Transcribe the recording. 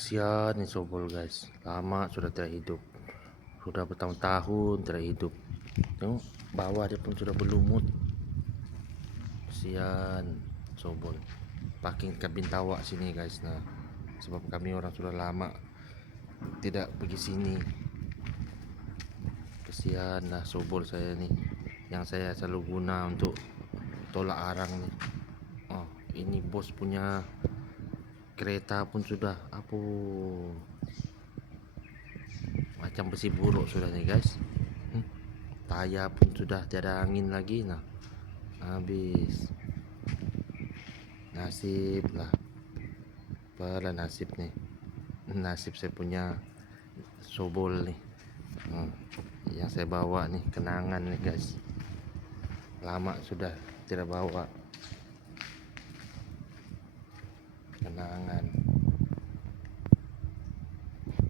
Kesian nih Sobol guys, lama sudah tidak hidup, sudah bertahun-tahun tidak hidup. Tengok bawah dia pun sudah berlumut. Kesian Sobol. Parking kabin tawak sini guys. Nah, sebab kami orang sudah lama tidak pergi sini. Kesian lah Sobol saya nih, yang saya selalu guna untuk tolak arang nih. Oh, ini bos punya kereta pun sudah apa macam besi buruk sudah nih guys. Tayar pun sudah tiada angin lagi. Nah, habis. Nasib lah, apalah nasib nih, nasib saya punya Sobol nih. Yang saya bawa nih kenangan nih guys, lama sudah tidak bawa kenangan.